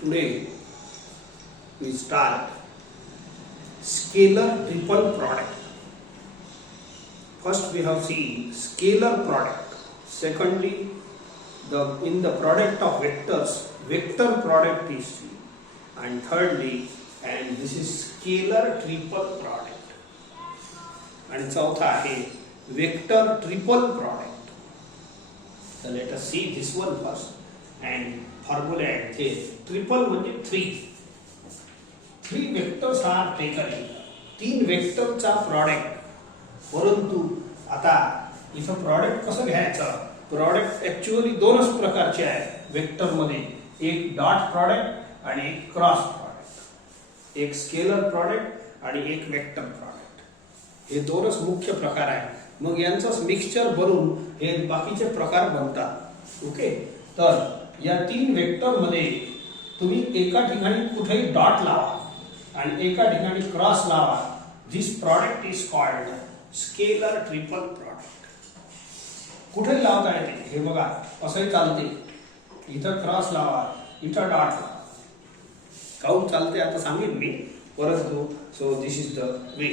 Today we start scalar triple product. First we have seen scalar product. Secondly, in the product of vectors, vector product is seen. And thirdly, and this is scalar triple product. And चौथा आहे vector triple product. So let us see this one first. And formula आहे triple म्हणजे 3 vectors are taken. 3 vectorचा product. परंतु आता इथं product कसं घ्यायचं? Product actually दोनच प्रकारचे आहे वेक्टर मध्ये. एक डॉट प्रॉडक्ट आणि एक क्रॉस प्रॉडक्ट. एक स्केलर प्रॉडक्ट आणि एक वेक्टर प्रॉडक्ट. हे दोनच मुख्य प्रकार आहेत. मग यांचं मिक्सचर बनवून हे बाकीचे प्रकार बनतात. ओके, तर या 3 वेक्टर मध्ये तुम्ही एका ठिकाणी कुठेही डॉट लावा आणि एका ठिकाणी क्रॉस लावा. This product is called scalar triple product. कुठेही लावता येते. हे बघा असंही चालते. इथं क्रॉस लावा, इथं डॉट लावा. काऊन चालते आता सांगेन मी, परंतु so this is the way.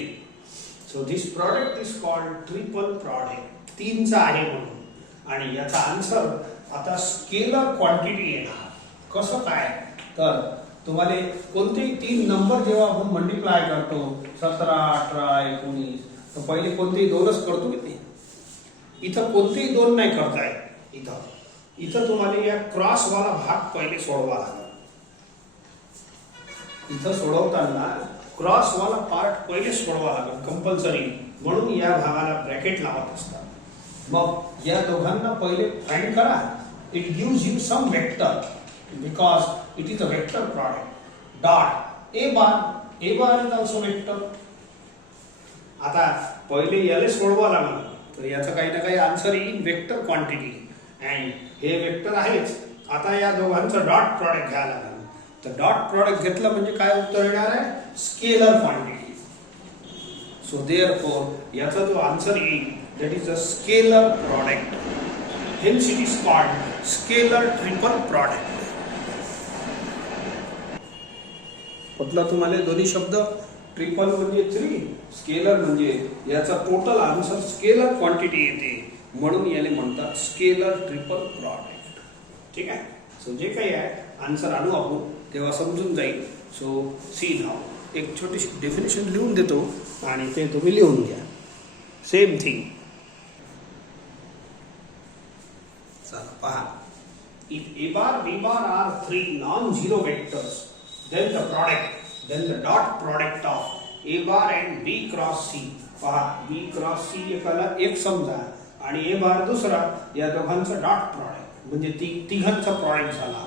So this product is called triple product. 3चा आहे म्हणून. आणि याचा आन्सर आता स्केलर क्वांटिटी येणार. कसं काय, तर तुम्हाला कोणतेही 3 नंबर जेव्हा आपण मल्टिप्लाय करतो 17, 18, 19, तर पहिले कोणतेही दोनच करतो की नाही. इथं कोणतेही दोन नाही करताय. इथं तुम्हाला या क्रॉस वाला भाग पहिले सोडवा लागेल. इथं सोडवताना क्रॉस वाला पार्ट पहिले सोडवा लागेल कंपल्सरी. म्हणून या भागाला ब्रॅकेट लावत असतात. मग या दोघांना पहिले फाइंड करा. It gives you some vector because it is a vector product. Dot A bar is also vector. आता पहिले याला सोडवा लागेल, तर याचं काही ना काही आन्सर येईल वेक्टर क्वांटिटी. अँड हे वेक्टर आहेच. आता या दोघांचं डॉट प्रॉडक्ट घ्यायला लागेल. तर डॉट प्रॉडक्ट घेतलं म्हणजे काय उत्तर येणार आहे? Scalar quantity. सो देअरफॉर याचा जो आन्सर येईल that is a scalar product. Hence it is called scalar triple product. म्हटलं तुम्हाला दोन्ही शब्द. ट्रिपल म्हणजे 3, स्केलर म्हणजे याचा टोटल आन्सर स्केलर क्वांटिटी येते, म्हणून याला म्हणतात स्केलर ट्रिपल प्रॉडक्ट. ठीक आहे. सो जे काही आहे आन्सर आणू आपण तेव्हा समजून जाईल. सो सी नाव एक छोटीशी डेफिनेशन लिहून देतो आणि ते तुम्ही लिहून घ्या. Same thing. चला पहा. If a bar b bar are 3 non-zero vectors, then the dot product of a bar and b cross c. पहा b cross c एकाला एक समजा आणि a bar दुसरा, या दोघांचं डॉट प्रॉडक्ट म्हणजे तिघांचा प्रॉडक्ट झाला.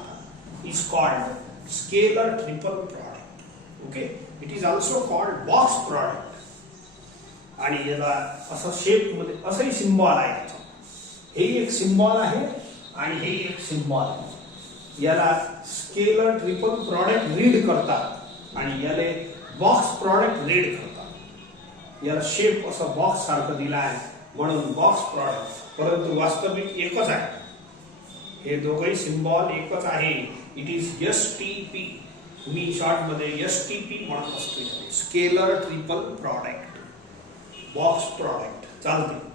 Is called scalar triple product. Okay, it is also called box product. आणि याला असं शेप मध्ये असंही सिम्बॉल आहे. हे एक सिम्बॉल आहे आणि हे एक सिम्बॉल आहे. याला स्केलर ट्रिपल प्रॉडक्ट रीड करतात आणि याला बॉक्स प्रॉडक्ट रीड करतात. याला शेप असा बॉक्स सारखं दिला आहे म्हणून बॉक्स प्रॉडक्ट, परंतु वास्तविक एकच आहे. हे दोघही सिम्बॉल एकच आहे. It is STP. Me short मध्ये STP म्हणत असतो. Scalar triple product, box product चालते.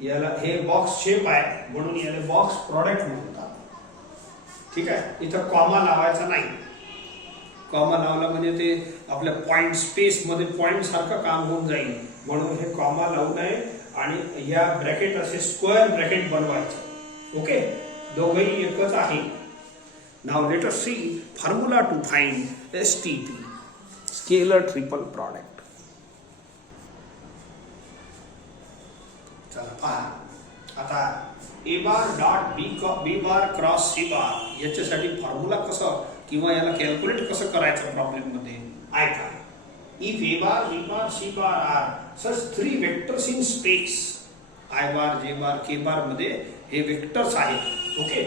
याला हे बॉक्स शेप आहे म्हणून याला बॉक्स प्रॉडक्ट म्हणतात. ठीक आहे. इथं कॉमा लावायचा नाही. कॉमा लावला म्हणजे ते आपल्या पॉइंट स्पेस मध्ये पॉइंट सारखं काम होऊन जाईल, म्हणून हे कॉमा लावू नये आणि या ब्रॅकेट असे स्क्वेअर ब्रॅकेट बनवायचं. ओके, दोघही एकच आहे. Now let us see formula to find STP, scalar triple product. चला पहा. आता a bar dot b bar cross c bar याच्यासाठी फॉर्म्युला कसं किंवा याला कॅल्क्युलेट कसं करायचं प्रॉब्लेम मध्ये ऐका. If a bar b bar c bar R such 3 vectors in space, i bar j bar k बार मध्ये हे वेक्टर्स आहेत. ओके,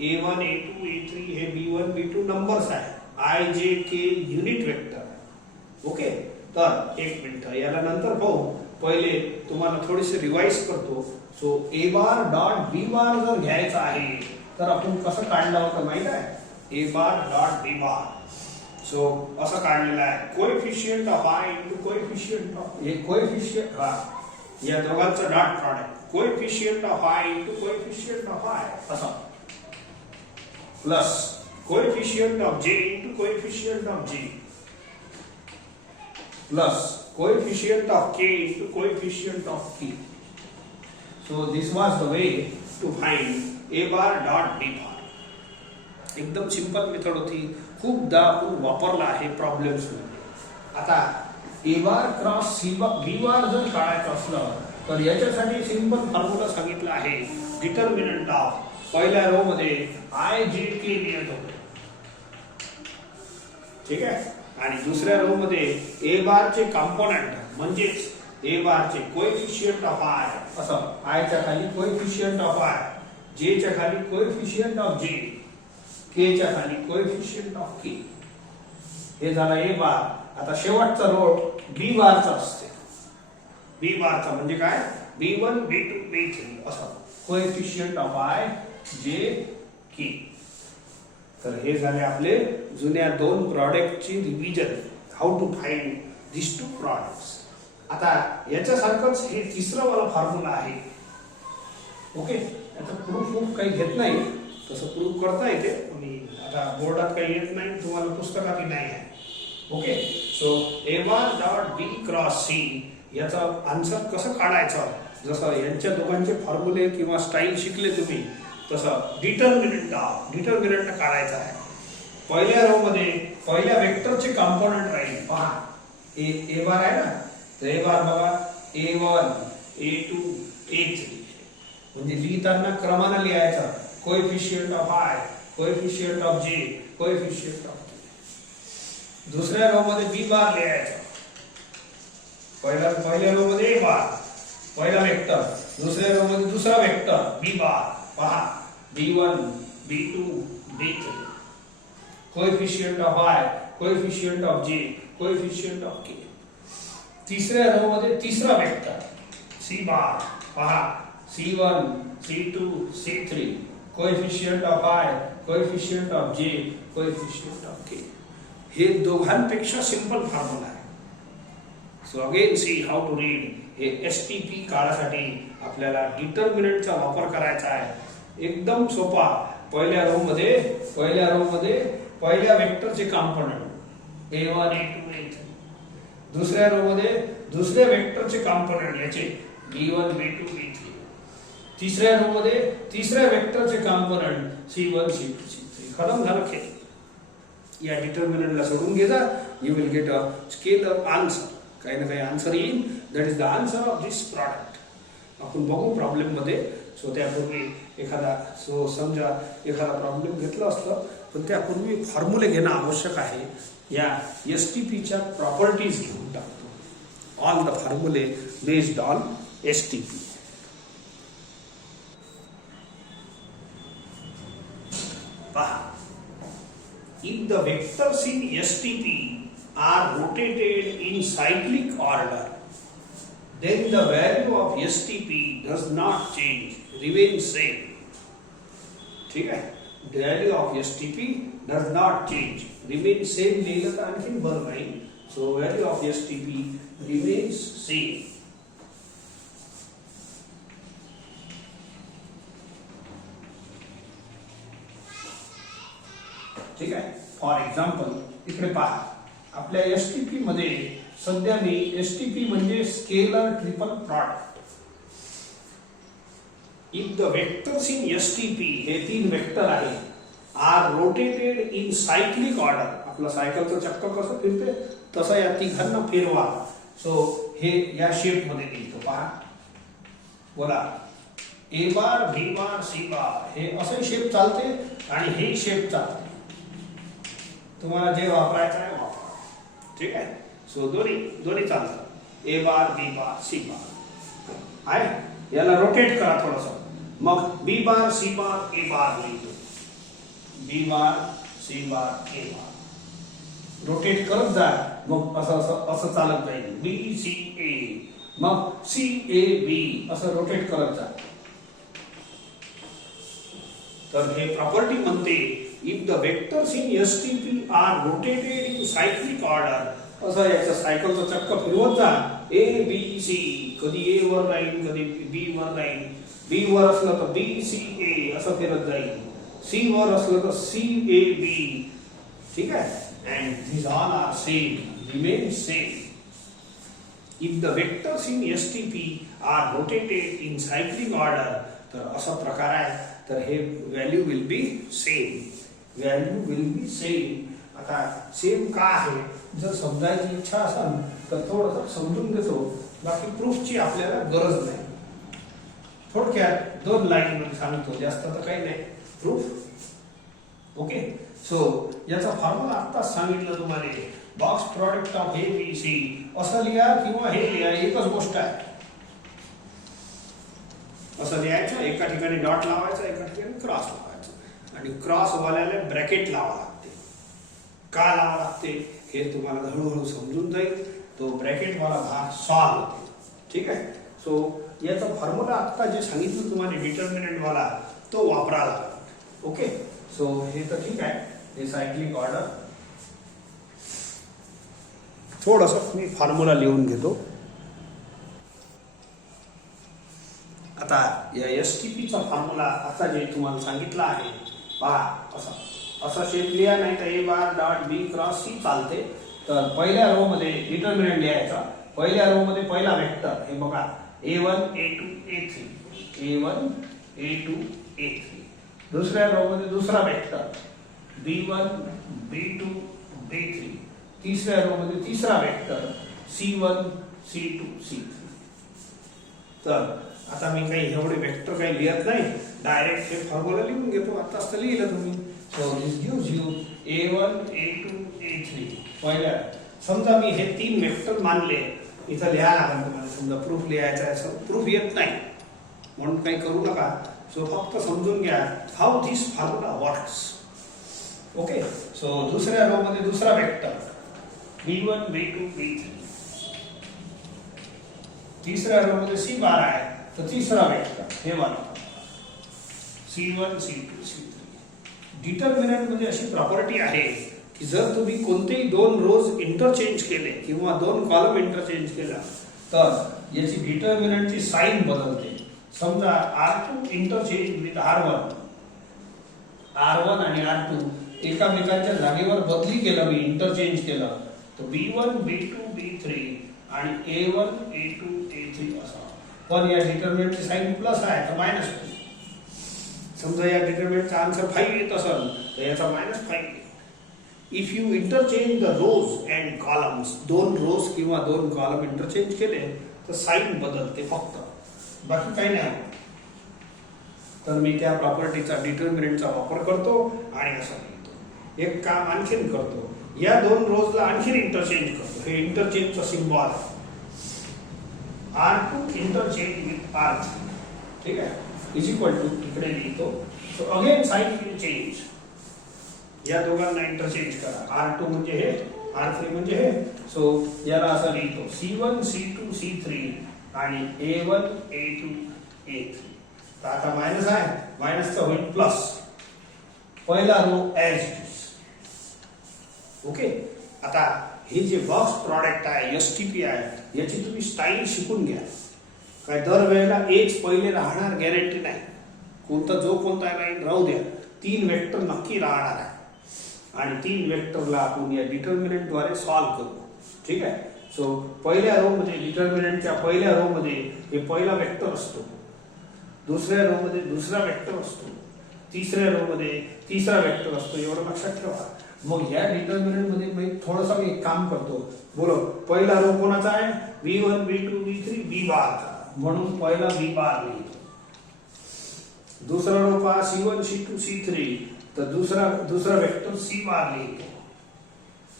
a1 a2 a3 हे b1 b2 नंबर्स आहेत. i j k unit vector. Okay, तर एक minute याला नंतर पाहू. पहिले तुम्हाला थोडेसे रिवाइज करतो. So a bar dot b बार जर घ्यायचा आहे तर आपण कसं काढलं होतं माहित आहे? ए बार डॉट बी बार. सो असं काढलेलं आहे coefficient of I into coefficient of हे कोएफिशियंट हा या दोघांचं dot product coefficient of I into coefficient of I असं plus coefficient of J into coefficient of जे plus coefficient of k into coefficient of k. So this was the way to find a bar dot b bar. एकदम simple method होती, खूपदा आपण वापरला आहे problems मध्ये. आता a bar cross c bar b बार जर काढायचं असलं तर याच्यासाठी सिंपल फॉर्म्युला सांगितला आहे. डिटर्मिनंट ऑफ पहिल्या रो मध्ये i j k लिहितो, ठीक आहे, आणि दुसऱ्या रो मध्ये ए बार चे कंपोनेंट म्हणजेच ए बार चे कोएफिशियंट ऑफ आय असं आय च्या खाली कोएफिशियंट ऑफ आय, जे च्या खाली कोएफिशियंट ऑफ जे, के च्या खाली कोएफिशियंट ऑफ के. हे झालं ए बार. आता शेवटचा रो बी बारचा असते. बी बारचा म्हणजे काय b1 b2 b3 असं कोएफिशियंट ऑफ आय जे के. तर हे झाले आपले जुन्या दोन प्रॉडक्टची revision, how to find this two products. आता याच्यासारखंच हे तिसरं वाला फॉर्म्युला आहे. ओके, याचा प्रूफ काही घेत नाही, तसं प्रूफ करता येते आणि आता बोर्डात काही येत नाही, तुम्हाला पुस्तकातही नाही आहे. ओके, सो ए बार डॉट बी क्रॉस सी याचा आन्सर कसं काढायचं, जसं यांच्या दोघांचे फॉर्म्युले किंवा स्टाईल शिकले तुम्ही तसं डिटर्मिनंट काढायचा आहे. पहिल्या रो मध्ये पहिल्या वेक्टरचे कंपोनेंट राहील. पहा ए बार आहे ना, तर ए बार बघा a1 a2 a3 म्हणजे लिहिताना क्रमाने लिहायचा. Coefficient of I, coefficient of J, coefficient of के. दुसऱ्या रो मध्ये बी बार लिहायचा. पहिल्या रो मध्ये ए बार पहिला वेक्टर, दुसऱ्या रो मध्ये दुसरा वेक्टर बी बार. पहा b1 b2 b3 coefficient of I, coefficient of J, coefficient of के. तिसऱ्या रो मध्ये तिसरा वेक्टर सी बार. पहा c1 c2 c3 coefficient of I, coefficient of J, coefficient of K. हे दोघांपेक्षा सिंपल फॉर्म्युला आहे. So again see how to read. हे STP काढासाठी आपल्याला डिटर्मिनंटचा वापर करायचा आहे. एकदम सोपा. पहिल्या रो मध्ये पहिल्या वेक्टरचे कंपोनेंट a1 a2 a3. दुसऱ्या रो मध्ये दुसऱ्या वेक्टरचे कंपोनेंट याचे b1 b2 b3. तिसऱ्या रो मध्ये तिसऱ्या वेक्टरचे कंपोनेंट c1 c2 c3. खतम झालं खेळ. या डिटर्मिनंटला सोडून घे जा, you will get a scalar answer. काही ना काही आन्सर येईल. That is the answer of this product. आपण बघू प्रॉब्लेम मध्ये. सो त्यापूर्वी समजा एखादा प्रॉब्लेम घेतला असतं, पण त्यापूर्वी फॉर्म्युले घेणं आवश्यक आहे. या एसटीपीच्या प्रॉपर्टीज घेऊन टाकतो. ऑल द फॉर्म्युले बेस्ड ऑन एसटीपी. पहा, if the vectors in STP are rotated in cyclic order, then the value of STP does not change, remains same. ठीक आहे, the value of STP does not change, remains same लिहिलं तर आणखीन बरं नाही. So value of STP remains same. ठीक आहे. For example इकडे पहा, आपल्या एसटीपी मध्ये सध्या मी एसटीपी म्हणजे scalar triple product. If the vectors in STP हे तीन वेक्टर आहे are rotated in cyclic order. आपला सायकलचं चक्र कसं फिरते तसं या तिघांना फिरवा. सो हे या शेप मध्ये लिहितो. पहा, बोला ए बार बी बार सी बार हे असे शेप चालते आणि हे शेप चालते. तुम्हाला जे वापरायचं आहे वापरा. ठीक आहे. सो दोन्ही चालतात. ए बार बी बार सी बार आहे. याला रोटेट करा थोडस. मग बी बार सी बार ए बार लिहितो. बी bar C bar A bar rotate करत जा. मग असं चालत जाईल. बी सी ए, मग सी ए बी असं रोटेट करत जा. तर हे प्रॉपर्टी म्हणते if the vectors in STP are rotated in cyclic order, असं याच्या सायकलचा चक्र फिरवत जा, A B C, कधी A वर राहील कधी B वर राहील, B वर असलं तर B C A असं फिरत जाईल, C वर असलं तर C A B, ठीक आहे, and these all are same, remain same. If the vectors in STP are rotated in cyclic order, तर असा प्रकार आहे, तर हे value will be same, value will be same. आता सेम का आहे जर समजायची इच्छा असेल तर थोडंसं समजून घेतो, बाकी प्रूफची आपल्याला गरज नाही. थोडक्यात 2 लाईन मध्ये सांगतो, जास्त तर काही नाही प्रूफ. ओके, सो याचा फॉर्म्युला आत्ताच सांगितलं तुम्हाला, box product of A B C असं लिहा किंवा हे लिहा, एकच गोष्ट आहे. असं लिहायचं, एका ठिकाणी डॉट लावायचा, एका ठिकाणी क्रॉस लावायचं, आणि क्रॉस वाल्याला ब्रॅकेट लावा लागते. का लावा लागते हे तुम्हाला हळूहळू समजून जाईल. तो ब्रॅकेट वाला भाग सॉल्व होते. ठीक आहे, सो याचा फॉर्म्युला आता जे सांगितलं तुम्हाला डिटर्मिनंट वाला तो वापरावा लागतो. ओके, सो हे तर ठीक आहे, हे सायक्लिक ऑर्डर. थोडंसं मी फॉर्म्युला लिहून घेतो. आता या एसटीपीचा फॉर्म्युला आता जे तुम्हाला सांगितलं आहे पहा, असा शेप लिहा, नाही तर ए बार डॉट बी क्रॉस सी चालते. तर पहिल्या रो मध्ये डिटर्मिनंट लिहायचा. पहिल्या रो मध्ये पहिला वेक्टर हे बघा, a1 a2 a3, a1 a2 a3. दुसऱ्या रो मध्ये दुसरा वेक्टर b1 b2 b3. तिसऱ्या रो मध्ये तिसरा वेक्टर c1 c2 c3. तर आता मी काही एवढे वेक्टर काही लिहत नाही, डायरेक्ट हे फॉर्म्युला लिहून घेतो. आताच तर लिहिलं तुम्ही. So this gives you a1 a2 a3. पहिल्या समजा मी हे 3 वेक्टर मानले, इथं लिहायला लागेल तुम्हाला. समजा प्रूफ लिहायचा आहे, असं प्रूफ येत नाही म्हणून काही करू नका. सो फक्त समजून घ्या how this formula works. Okay, so दुसऱ्या रो मध्ये दुसरा वेक्टर b1 b2 b3. तिसऱ्या रो मध्ये c बार आहे, तर तिसरा वेक्टर हे वाला c1 c2 c3. डिटर्मिनंट म्हणजे अशी प्रॉपर्टी आहे की जर तुम्ही कोणतेही 2 रोज इंटरचेंज केले किंवा 2 कॉलम इंटरचेंज केला तर याची डिटर्मिनंटची साइन बदलते. समजा R2 interchange with R1, R1 आणि R2 एकामेकांच्या जागेवर बदली केलं, मी इंटरचेंज केलं, तर b1 b2 b3 आणि a1 a2 a3 असा. पण या डिटर्मिनंटची साइन प्लस आहे तर मायनस होईल. समजा या डिटर्मिनंटचा आन्सर 5 येत असेल तर याचा -5 येईल. If you interchange the rows and columns, 2 rows किंवा 2 कॉलम इंटरचेंज केले तर साइन बदलते फक्त, बाकी काही नाही. तर मी त्या प्रॉपर्टीचा डिटर्मिनंटचा वापर करतो आणि असं लिहितो. एक काम आणखीन करतो, या 2 रोजला आणखीन इंटरचेंज करतो. हे इंटरचेंजचा symbol R2 interchange with R3. ठीक आहे, इज इक्वल टू इकडे लिहितो. So again sine will change. या दोघांना इंटरचेंज करा. R2 म्हणजे हे, R3 म्हणजे हे. सो याला असं लिहितो C1 C2 C3 आणि A1 A2 A3. तर आता मायनस आहे, मायनसचा होईल प्लस. पहिला row as it is. Okay, आता हे जे बॉक्स प्रॉडक्ट आहे एसटीपी आहे, याची तुम्ही स्टाईल शिकून घ्या. काय दर वेळेला एच पहिले राहणार गॅरंटी नाही. कोणता लाईन राहू द्या, 3 वेक्टर नक्की राहणार आहे आणि 3 वेक्टरला आपण या डिटर्मिनंट द्वारे सॉल्व करू. ठीक आहे, सो पहिल्या रो मध्ये डिटर्मिनंटच्या पहिल्या रो मध्ये हे पहिला वेक्टर असतो, दुसऱ्या रो मध्ये दुसरा वेक्टर असतो, तिसऱ्या रो मध्ये तिसरा वेक्टर असतो. एवढं लक्षात ठेवा. मग या डिटर्मिनंट मध्ये मी थोडंसं एक काम करतो. बोलो, पहिला रो कोणाचा आहे? b1 b2 b3 b बारचा, म्हणून पहिला b बार लिहितो. दुसरा रो पहा c1 c2 c3, तर दुसरा वेक्टर c बार लिहितो.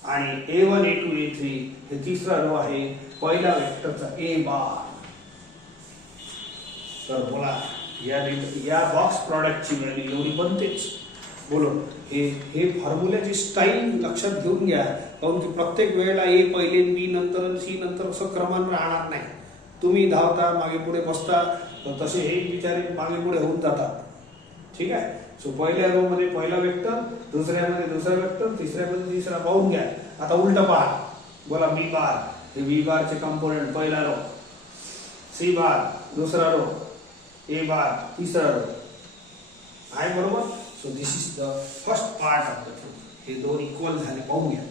आणि a1 a2 a3 हे तिसरा रो आहे, पहिला वेक्टरचा a बार. तर बोला या बॉक्स प्रॉडक्टची व्हॅल्यू एवढी बनतेच. बोलो, हे फॉर्म्युल्याची स्टाईल लक्षात घेऊन घ्या, कारण की प्रत्येक वेळेला ए पहिले बी नंतर सी नंतर असं क्रमाने राहणार नाही. तुम्ही धावता, मागे पुढे बसता, तर तसे हे विचारे मागे पुढे होऊन जातात. ठीक आहे. सो पहिल्या रो मध्ये पहिला वेक्टर, दुसऱ्यामध्ये दुसरा वेक्टर, तिसऱ्यामध्ये तिसरा. पाहून घ्या. आता उलट पहा. बोला बी बार. हे बी बार चे कंपोनेंट पहिला रो, सी बार दुसरा रो, ए बार तिसरा रो आहे. बरोबर. So this is the first part of the truth. हे दोन इक्वल झाले. पाहून घ्या.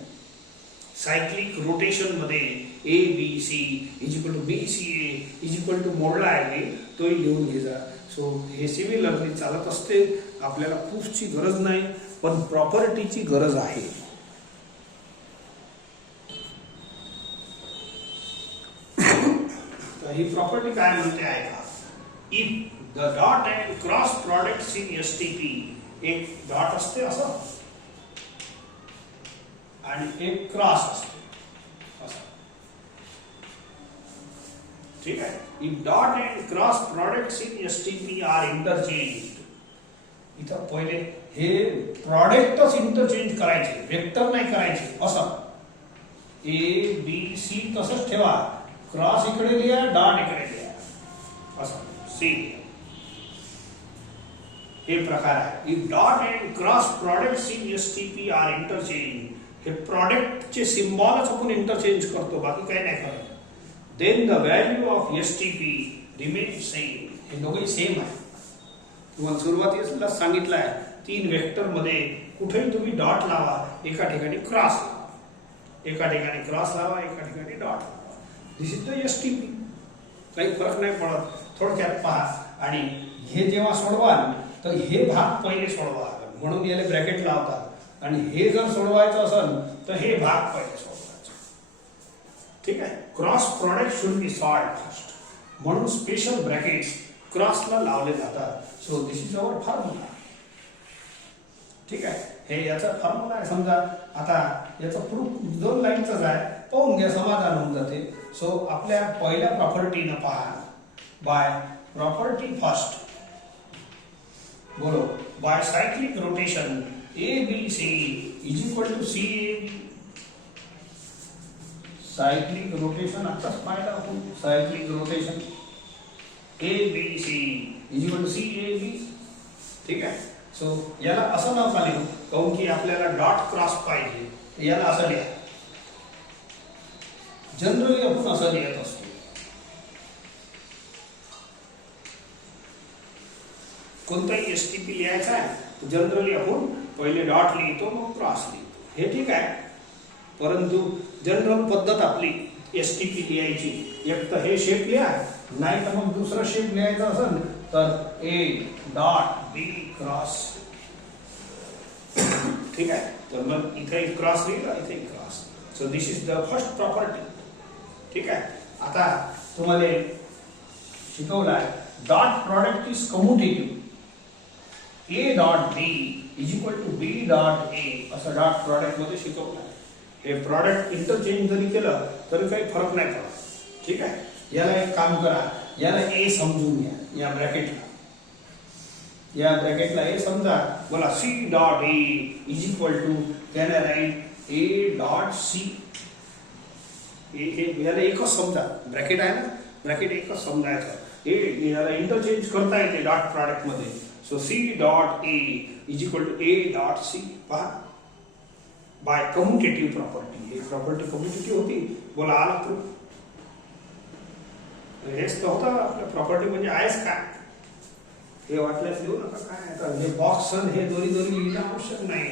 सायक्लिक रोटेशन मध्ये A B C is equal to B C A is equal to मोडला आहे तोही लिहून घ्यायचा. सो हे सिमिलरली चालत असते. आपल्याला प्रूफची गरज नाही, पण प्रॉपर्टीची गरज आहे. तर ही प्रॉपर्टी काय म्हणते आहे का? If the dot and cross product in STP, एक डॉट असते असं आणि एक क्रॉस असते असं. ठीक आहे. If dot and cross products in STP are interchange, इथं पहिले हे प्रॉडक्टच इंटरचेंज करायचे, वेक्टर नाही करायचे. असं ए बी सी तसंच ठेवा. क्रॉस इकडे लिहा, डॉट इकडे लिहा असं. सी हे प्रकार आहे. If dot and cross products in STP are interchange, हे प्रॉडक्टचे सिम्बॉलच आपण इंटरचेंज करतो, बाकी काही नाही करत. Then the value of STP remain same. हे दोघे सेम आहे. तुम्हाला सुरुवातीला सांगितलं आहे 3 वेक्टर मध्ये कुठेही तुम्ही डॉट लावा, एका ठिकाणी क्रॉस लावा, एका ठिकाणी क्रॉस लावा, एका ठिकाणी डॉट लावा. दिस इज द एसटीपी. काही फरक नाही पडत. थोडक्यात पहा. आणि हे जेव्हा सोडवाल तर हे भाग पहिले सोडवा, म्हणून याला ब्रॅकेट लावतात. आणि हे जर सोडवायचं असेल तर हे भाग पहिले सोडवायचे. ठीक आहे. Cross product should be solved first, म्हणून स्पेशल ब्रॅकेट्स क्रॉसला लावले जातात. So this is our formula. ठीक आहे. हे याचा फॉर्म्युला आहे. समजा आता याचा प्रूफ 2 लाईनचाच आहे. पाहून घ्या, समाधान होऊन जाते. सो आपल्या पहिल्या प्रॉपर्टीनं पहा. बाय प्रॉपर्टी फर्स्ट, बोलो, by cyclic rotation A B C is equal to C A B. Cyclic rotation आताच पाहिलं आपण. Cyclic rotation A B C is equal to C A B. ठीक आहे. सो याला असं नका लिहू, काऊन की आपल्याला डॉट क्रॉस पाहिजे. याला असं लिहा. जनरली आपण असं लिहित असतो. कोणताही एसटीपी लिहायचा आहे जनरली आपण पहिले डॉट लिहितो, मग क्रॉस लिहितो. हे ठीक आहे. परंतु जनरल पद्धत आपली एसटीपी लिहायची, एक तर हे शेप लिहा, नाही तर मग दुसरा शेप लिहायचा असेल तर ए डॉट बी क्रॉस. ठीक आहे. तर मग इथे क्रॉस लिहिला, इथे cross. So this is the first property. ठीक आहे. आता तुम्हाला शिकवलं आहे dot product is commutative. A dot B is equal to B dot A असं डॉट प्रॉडक्ट मध्ये शिकवलं आहे. हे प्रॉडक्ट इंटरचेंज जरी केलं तरी काही फरक नाही पडत. ठीक आहे. याला एक काम करा, याला ए समजून घ्या. या ब्रॅकेटला, या ब्रॅकेटला ए समजा. बोला C dot A is equal to, can I write A dot C. हे याला एकच समजा. ब्रॅकेट आहे ना, ब्रॅकेट एकच समजायचं. ए याला इंटरचेंज करता येते डॉट प्रॉडक्ट मध्ये. So C dot A is equal to A dot C. पहा, बाय कम्युटेटिव्ह प्रॉपर्टी. हे प्रॉपर्टी कम्युटेटिव्ह होती. बोला आला प्रूफ. हेच तर होतं आपल्या प्रॉपर्टी म्हणजे आहेच काय. हे वाटल्यास लिहू नका. काय आता हे बॉक्स हे दोन्ही लिहिणं आवश्यक नाही.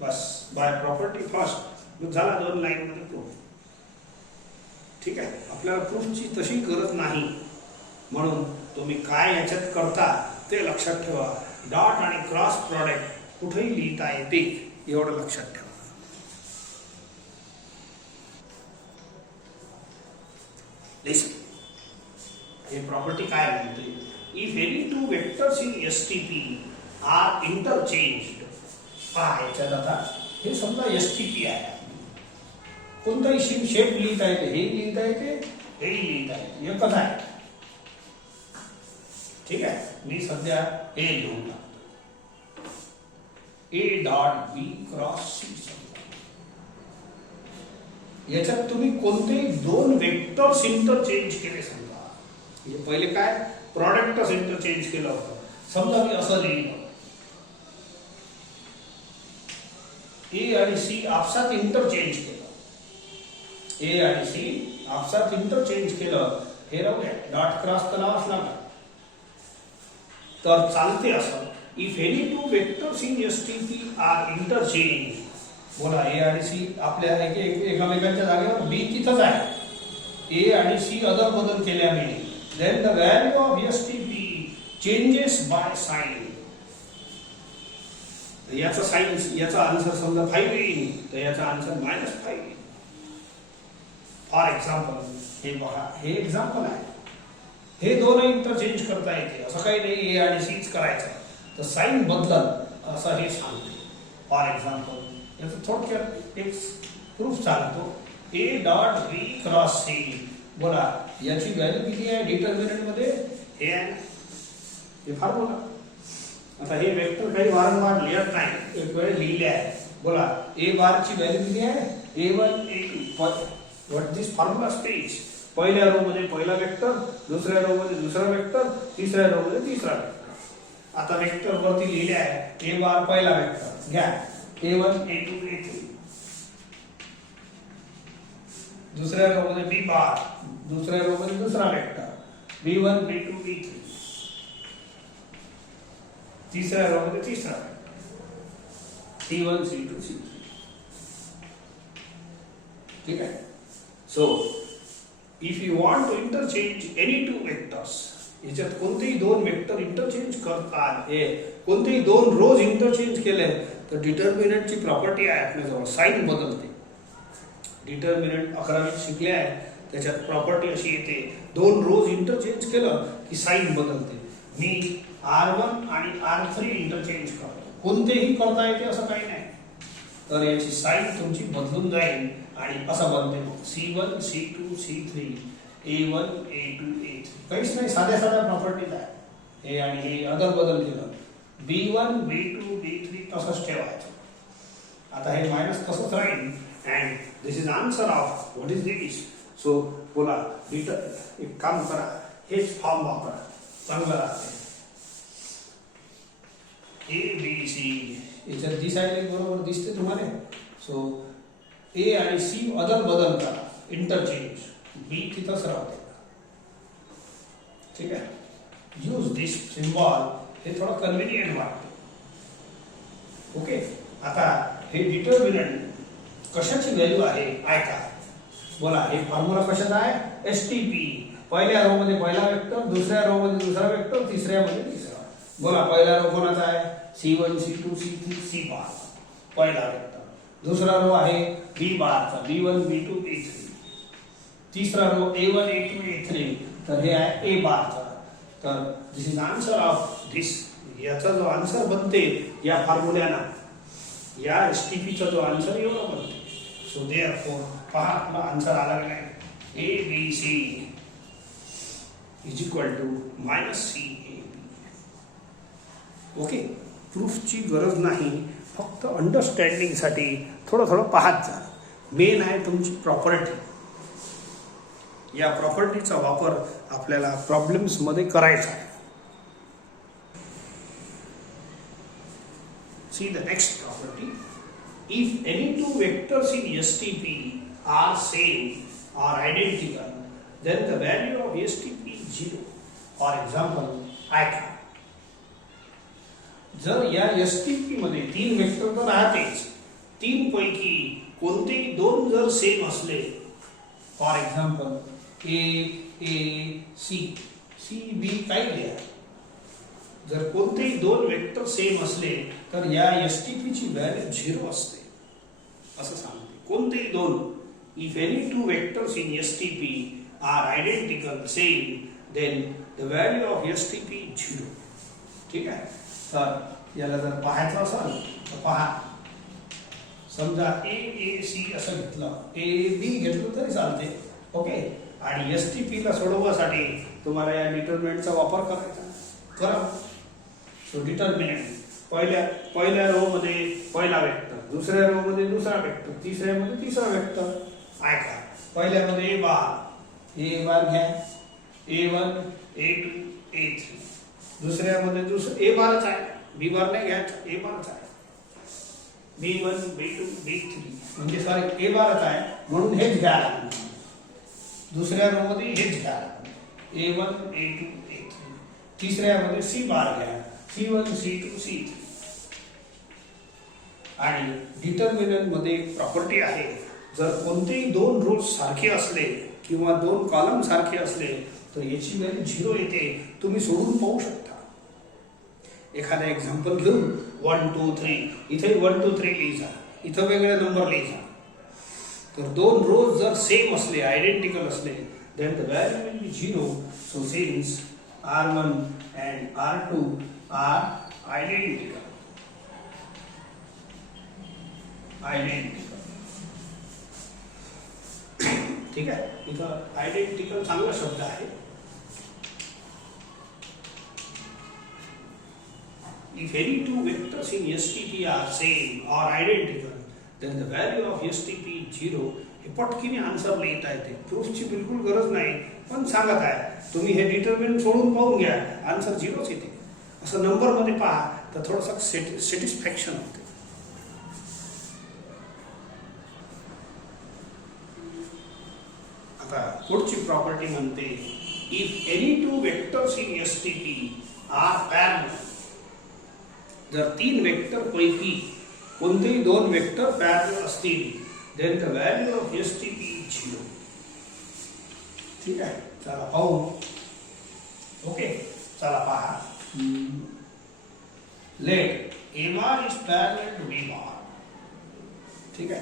बस बाय प्रॉपर्टी फर्स्ट झाला 2 लाईन मध्ये प्रूफ. ठीक आहे. आपल्याला प्रूफची तशी गरज नाही, म्हणून तुम्ही काय याच्यात करता ते लक्षात ठेवा. डॉट आणि क्रॉस प्रॉडक्ट कुठेही लिहिता येते, एवढं लक्षात ठेवा. लिसन. हे प्रॉपर्टी काय म्हणते? If any 2 vectors in STP are interchanged. पहा याच्यात आता हे समजा एसटीपी आहे. कोणताही शेप लिहिता येते, हे लिहिता येते, हेही लिहिता येते, एकच आहे. ठीक आहे. मी सध्या ए लिहून टाकतो. A dot B cross C. याच्यात तुम्ही कोणतेही 2 वेक्टर्स इंटरचेंज केले समजा. म्हणजे पहिले काय प्रॉडक्टच इंटरचेंज केलं होतं. समजा मी असं लिहिलं, ए आणि सी आपसात इंटरचेंज केलं, ए आणि सी आपसात इंटरचेंज केलं, हे राहू द्या, डॉट क्रॉस तर लावाच लागला तर चालते असं. If any two vectors in STP are interchange, बोला ए आणि सी आपल्या एकामेकांच्या जागेवर बी तिथंच आहे, ए आणि सी अदल बदल केल्याने then the value of STP changes by sign. याचा साइन, याचा आन्सर समजा 5 येईल तर याचा आन्सर -5 येईल. फॉर एक्झाम्पल हे बघा, हे एक्झाम्पल आहे, हे दोन इंटरचेंज करता येते, असं काही नाही ए आणि सीच करायचं तर साइन बदलत असं हे सांगते. फॉर एक्झाम्पल याचं थोडक्यात एक प्रूफ सांगतो, A dot B cross C, बोला याची व्हॅल्यू किती आहे डिटर्मिनंट मध्ये, हे आहे ना, हे फॉर्म्युला. आता हे वेक्टर काही वारंवार लिहत नाही, एक वेळ लिहिले आहे. बोला ए बार ची व्हॅल्यू किती आहे, a1 a2. What this formula stage, पहिल्या रो मध्ये पहिला वेक्टर, दुसऱ्या रो मध्ये दुसरा वेक्टर, तिसऱ्या रो मध्ये तिसरा वेक्टर. आता वेक्टर वरती लिहिले आहे, ए बार पहिला वेक्टर घ्या, a1 a2 a3. दुसऱ्या रो मध्ये बी बार, दुसऱ्या रो मध्ये दुसरा vector b1 b2 b3. तीसऱ्या row मध्ये तीसरा c1 c2 c3. ठीक आहे. So if you want to interchange any two vectors, याच्यात कोणतेही दोन वेक्टर इंटरचेंज करतात, हे कोणतेही दोन रोज इंटरचेंज केले तर डिटर्मिनंटची प्रॉपर्टी आहे आपल्याजवळ, साइन बदलते. डिटर्मिनंट 11वीत शिकले आहे, त्याच्यात प्रॉपर्टी अशी येते, दोन रोज इंटरचेंज केलं की साइन बदलते. मी R1 आणि R3 इंटरचेंज करतो, कोणतेही करता येते असं काही नाही, तर याची साइन तुमची बदलून जाईल आणि असं बनते C1 C2 C3 A1 A2 A3. काहीच नाही, साध्या साध्या प्रॉपर्टीज आहे. हे आणि हे अदल बदल केलं, B1 B2 B3 तसंच ठेवायचं. आता हे मायनस तसंच राहील and this is answer of what is this. So बोला एक काम करा, हेच फॉर्म वापरा, चांगलं राहते. ए बी सी याच्यात दिसायला बरोबर दिसते तुम्हाला. सो ए आणि सी अदल बदल करा, इंटरचेंज, बी तिथंच राहते. ठीक आहे. यूज दिस सिम्बॉल, हे थोडं कन्व्हिनियंट वाटते. ओके. आता हे डिटर्मिनंट कशाची व्हॅल्यू आहे ऐका. बोला हे फॉर्म्युला कशाचा आहे, एसटीपी. पहिल्या रो मध्ये पहिला वेक्टर, दुसऱ्या रो मध्ये दुसरा वेक्टर, तिसऱ्या मध्ये तिसरा. बोला पहिला रो कोणाचा आहे, C1 C2 C3 C बार पहिला वेक्टर. दुसरा रो आहे B बारचा, B1 B2 B3. तिसरा रो A1 A2 A3, तर हे आहे A बारचा. तर दिस इज आन्सर ऑफ दिस. याचा जो आन्सर बनते या फॉर्म्युल्याना, या एसटीपीचा जो आन्सर एवढा बनते. सो देअरफॉर पहा आपला आन्सर आला की नाही, A B C is equal to -C A B. Okay. प्रूफची गरज नाही, फक्त अंडरस्टँडिंगसाठी थोडं थोडं पाहत जा. मेन आहे तुमची प्रॉपर्टी. या प्रॉपर्टीचा वापर आपल्याला प्रॉब्लेम्समध्ये करायचा आहे. See the next property. If any two vectors in STP are same or identical, then the value of STP is 0. For example, ऐका, जर या STP मध्ये तीन वेक्टर तर राहतेच, तीन पैकी कोणतेही दोन जर सेम असले, for example A C C B काही द्या, जर कोणतेही दोन वेक्टर सेम असले तर या एसटीपी ची व्हॅल्यू 0 असते असं सांगते. कोणतेही दोन, if any two vectors in STP are identical same, then the value of STP 0. ठीक आहे. तर याला जर पाहायचं असेल तर पहा, समजा A C असं घेतलं, A B घेतलं तरी चालते. ओके. आणि एसटीपी ला सोडवण्यासाठी तुम्हाला या डिटर्मिनंटचा वापर करायचा. करा. सो डिटर्मिनंट, पहिल्या रो मध्ये पहिला वेक्टर, दुसऱ्या रो मध्ये दुसरा वेक्टर, तिसऱ्या मध्ये तिसरा वेक्टर. ऐका, पहिल्या मध्ये ए बार घ्या, A1 A2 A3. दुसऱ्यामध्ये ए बारच आहे, बी बार नाही घ्यायचा, ए बारच आहे. B1 B2 B3 म्हणजे सॉरी ए बारच आहे म्हणून हेच घ्या. दुसऱ्या रो मध्ये हेच घ्या, A1 A2 A3. तिसऱ्यामध्ये सी बार घ्या, C1 C2 C3. आणि डिटर्मिनंट मध्ये एक प्रॉपर्टी आहे, जर कोणतेही दोन रोज सारखे असले किंवा दोन कॉलम सारखे असले तर याची व्हॅल्यू 0 येते. तुम्ही सोडून पाहू शकता. एखादा एक्झाम्पल घेऊन 1 2 3 इथे 1 2 3 लिहिजा, इथं वेगळे नंबर लिहिजा. तर दोन रोज जर सेम असले, आयडेंटिकल असले, then the value will be 0. So since R1 and R2 are identical. ठीक आहे, इथं आयडेंटिकल चांगला शब्द आहे. If any two vectors in STP are same or identical, then the value of STP is 0. हे पटकीने answer लिहिता येते, प्रूफची बिलकुल गरज नाही, पण सांगत आहे तुम्ही हे डिटर्मिनंट सोडून पाहून घ्या, आन्सर 0च येते. असं नंबर मध्ये पहा तर थोडंसं सॅटिस्फॅक्शन होते. आता पुढची प्रॉपर्टी म्हणते, if any two vectors in STP are parallel, जर तीन वेक्टर पैकी कोणतेही दोन वेक्टर पॅरलल असतील, then the value of STP is 0. ठीक आहे, चला पाहू. ओके, चला पहा. Let A bar is parallel to B bar. ठीक आहे,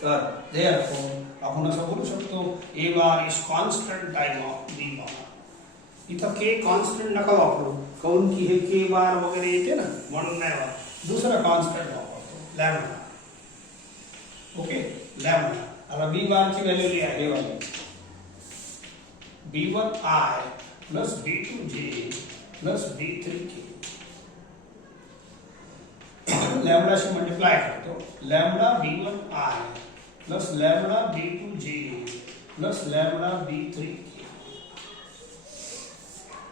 तर therefore आपण असं बोलू शकतो A bar is constant time of B bar. इथं K कॉन्स्टंट नका वापरू, काऊन की हे K बार वगैरे येते ना, म्हणून नाही वापरू. दुसरा कॉन्स्टंट वापरतो, लॅम्बडा. Okay, lambda. आता B बार ची व्हॅल्यू लिहा, हे वाली B1I plus B2J plus B3K. लॅम्बडाशी मल्टिप्लाय करतो, lambda B1I plus lambda B2J plus lambda B3K.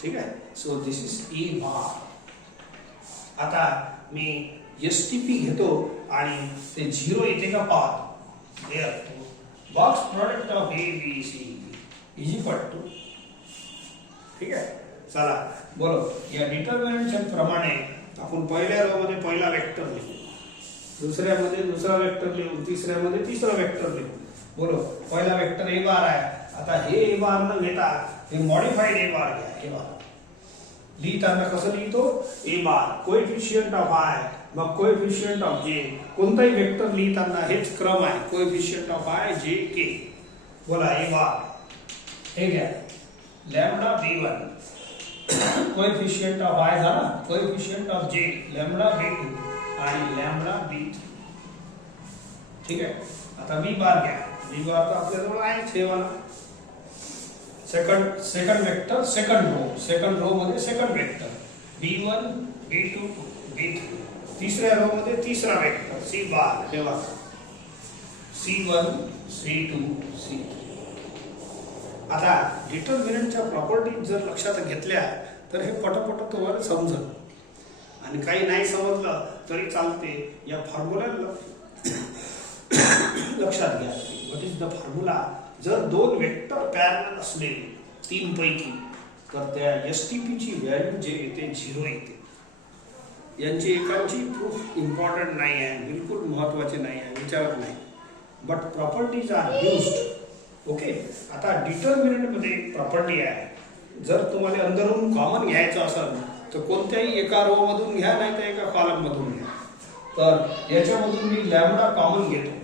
ठीक आहे, so this is E bar. आता मी STP घेतो आणि ते 0 येते का पाहतो. Box product of A B C is equal to. ठीक आहे, चला बोलो. या डिटर्मिनंटच्या प्रमाणे आपण पहिल्या रो मध्ये पहिला वेक्टर लिहू, दुसऱ्यामध्ये दुसरा वेक्टर लिहू, तिसऱ्यामध्ये तिसरा वेक्टर लिहू. बोलो, पहिला वेक्टर A बार आहे. आता हे A बार न घेता हे मॉडिफाइड A बार घ्या. A बार लिहिताना कसं लिहितो, A bar coefficient of I मग कोएफिशिएंट ऑफ J. कोणताही वेक्टर लिहिताना हेच क्रम आहे, coefficient of I J K. बोला A बार हे घ्या, lambda B1 coefficient of I झाला, coefficient of J lambda B2 आणि लॅम्बडा B3. ठीक आहे, आता B बार घ्या. B बार तर आपल्याजवळ आहे, ठेवाना. सेकंड वेक्टर सेकंड रो मध्ये second vector B1 B2 B3. तिसऱ्या रो मध्ये तिसरा वेक्टर C बार, ठेवा C1 C2 C3. आता डिटर्मिनंटच्या प्रॉपर्टीज जर लक्षात घेतल्या तर हे पटपट तुम्हाला समजेल, आणि काही नाही समजलं तरी चालते. या फॉर्म्युला लक्षात घ्या. What is the formula? जर दोन वेक्टर पॅरलल असले तीन पैकी तर त्या STP ची व्हॅल्यू जे येते 0 येते. यांची एकाची प्रूफ इम्पॉर्टंट नाही आहे, बिलकुल महत्त्वाचे नाही आहे, विचारत नाही, but properties are used. Okay, आता डिटर्मिनंट मध्ये प्रॉपर्टी आहे, जर तुम्हाला अंदरून कॉमन घ्यायचं असेल तर कोणत्याही एका रो मधून घ्या, नाही तर एका कॉलम मधून घ्या. तर याच्यामधून मी लॅम्बडा कॉमन घेतो.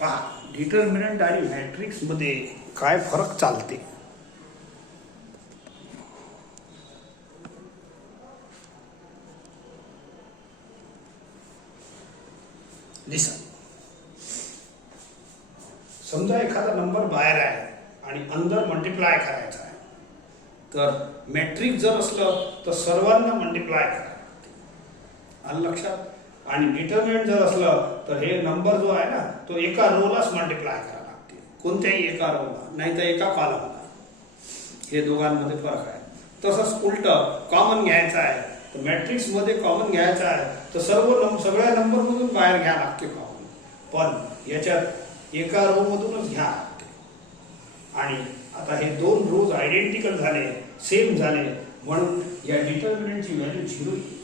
पहा, डिटर्मिनंट आणि मॅट्रिक्स मध्ये काय फरक चालते. समजा एखादा नंबर बाहेर आहे आणि अंदर मल्टिप्लाय करायचा आहे, तर मॅट्रिक्स जर असलं तर सर्वांना मल्टिप्लाय करा, आलं लक्षात. आणि डिटर्मिनंट जर असलं तर हे नंबर जो आहे ना तो एका रोलाच मल्टिप्लाय करावा लागते, कोणत्याही एका रोला, नाही तर एका कॉलमला. हे दोघांमध्ये फरक आहे. तसंच उलट कॉमन घ्यायचं आहे तर मॅट्रिक्स मध्ये कॉमन घ्यायचं आहे तर सगळ्या नंबर मधून बाहेर घ्या लागते कॉमन, पण याच्यात एका रो मधूनच घ्या लागते. आणि आता हे दोन रोज आयडेंटिकल झाले, सेम झाले, म्हणून या डिटर्मिनंटची व्हॅल्यू 0 येईल.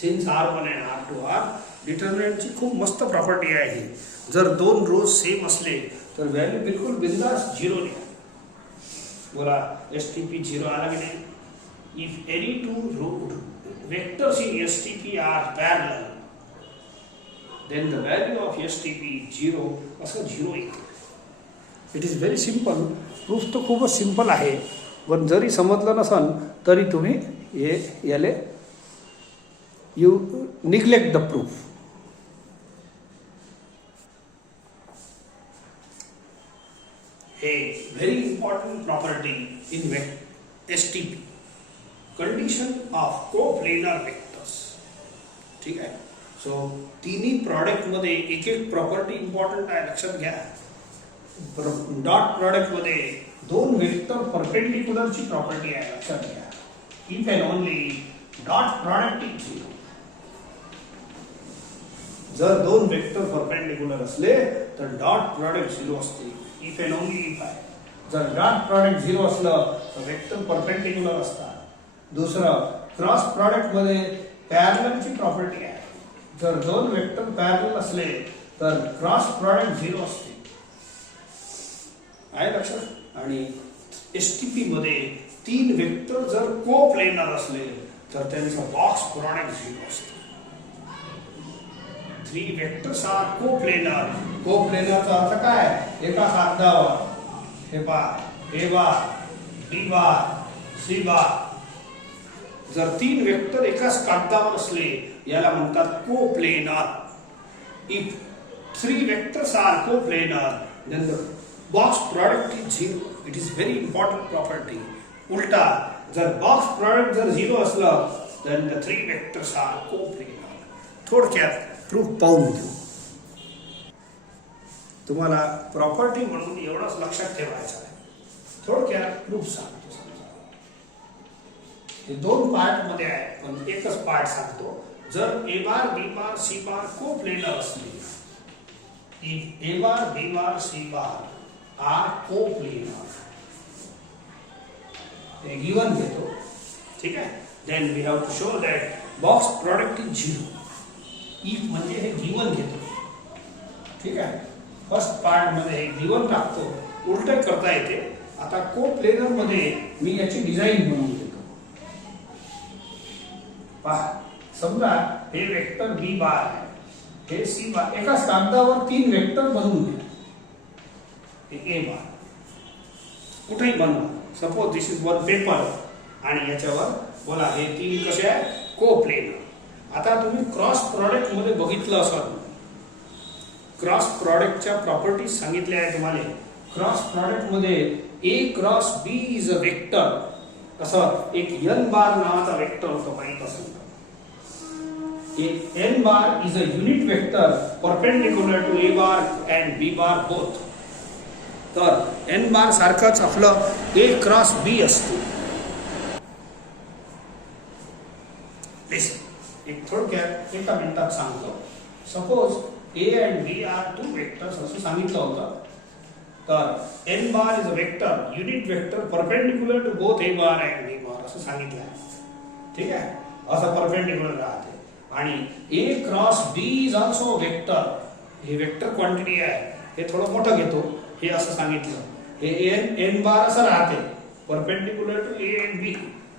Since R1 and R2 R डिटर्मिनंटची खूप मस्त प्रॉपर्टी आहे ही. जर दोन रोज सेम असले तर व्हॅल्यू बिलकुल बिंदास 0 लिहा. बोला STP 0 आला की नाही. If any two vectors in STP are parallel then the value of STP 0 असं 0 येते. It is very simple. Proof तर खूपच सिम्पल आहे, पण जरी समजलं नसन तरी तुम्ही याले you neglect the proof. A very important property in STP, condition of coplanar vectors. ठीक आहे. सो तिन्ही प्रॉडक्ट मध्ये एक एक प्रॉपर्टी इम्पॉर्टंट आहे, लक्षात घ्या. डॉट प्रॉडक्ट मध्ये दोन वेक्टर परपेंडिक्युलरची प्रॉपर्टी आहे, लक्षात घ्या. If and only dot product is 0. जर दोन वेक्टर परपेंडिक्युलर असले तर डॉट प्रॉडक्ट 0 असते. इफ अँड ओनली इफ आहे. जर डॉट प्रॉडक्ट 0 असलं तर वेक्टर परपेंडिक्युलर असतात. दुसरं क्रॉस प्रॉडक्ट मध्ये पॅरललची प्रॉपर्टी आहे. जर दोन वेक्टर पॅरलल असले तर क्रॉस प्रॉडक्ट 0 असते. आहे लक्षात. आणि STP मध्ये तीन वेक्टर जर कोप्लेनर असले तर त्यांचा बॉक्स प्रॉडक्ट 0 असते. 3 वेक्टर्स आर कोप्लेनर. कोप्लेनरचा अर्थ काय? एका कागदावर हे बार, A bar, B bar, C बार. जर तीन वेक्टर एकाच कागदावर असले याला म्हणतात coplanar. If 3 vectors are coplanar then the box product is 0. It is very important property. उलटा जर बॉक्स प्रॉडक्ट जर 0 असलं then the 3 vectors are coplanar. थोडक्यात प्रूफ पाहून घेऊ. तुम्हाला प्रॉपर्टी म्हणून एवढंच लक्षात ठेवायचं आहे. थोडक्यात प्रूफ सांगतो. हे दोन पार्ट मध्ये आहे, पण एकच पार्ट सांगतो. जर A bar, B bar, C bar coplanar असले, if A bar, B bar, C bar are coplanar, हे गिवन घेतो. ठीक आहे. then we have to show that box product is 0. if म्हणजे हे गिवन घेतो. ठीक आहे. फर्स्ट पार्ट मध्ये हे गिवन टाकतो, उलट करता येते. आता कोप्लेनर मध्ये मी याची डिझाइन बनवून देतो. पहा, समजा हे वेक्टर B बार आहे, हे C बार. एकाच कागदावर 3 वेक्टर बनवून घ्या. हे A बार कुठेही बनवा. Suppose this is one paper आणि याच्यावर बोला हे 3 कसे आहे? कोप्लेनर. आता तुम्ही क्रॉस प्रॉडक्ट मध्ये बघितलं असाल, क्रॉस प्रॉडक्टच्या प्रॉपर्टीज सांगितल्या आहे तुम्हाला. क्रॉस प्रॉडक्ट मध्ये A cross B is a vector. असं एक N बार नावाचा वेक्टर होतो, माहित असेल. N bar is a unit vector perpendicular to A bar and B bar both. तर N bar सारखंच आपलं A क्रॉस B असतो. एक थोडक्यात एका मिनिटात सांगतो. Suppose A and B are 2 vectors असं सांगितलं होतं. तर N bar is a vector, unit vector perpendicular to both A bar and B bar असं सांगितलं आहे. ठीक आहे. असं परपेंडिक्युलर राहते. आणि A cross B is also vector. हे वेक्टर क्वांटिटी आहे. हे थोडं मोठं घेतो. हे असं सांगितलं. हे N बार असं राहते perpendicular to A and B.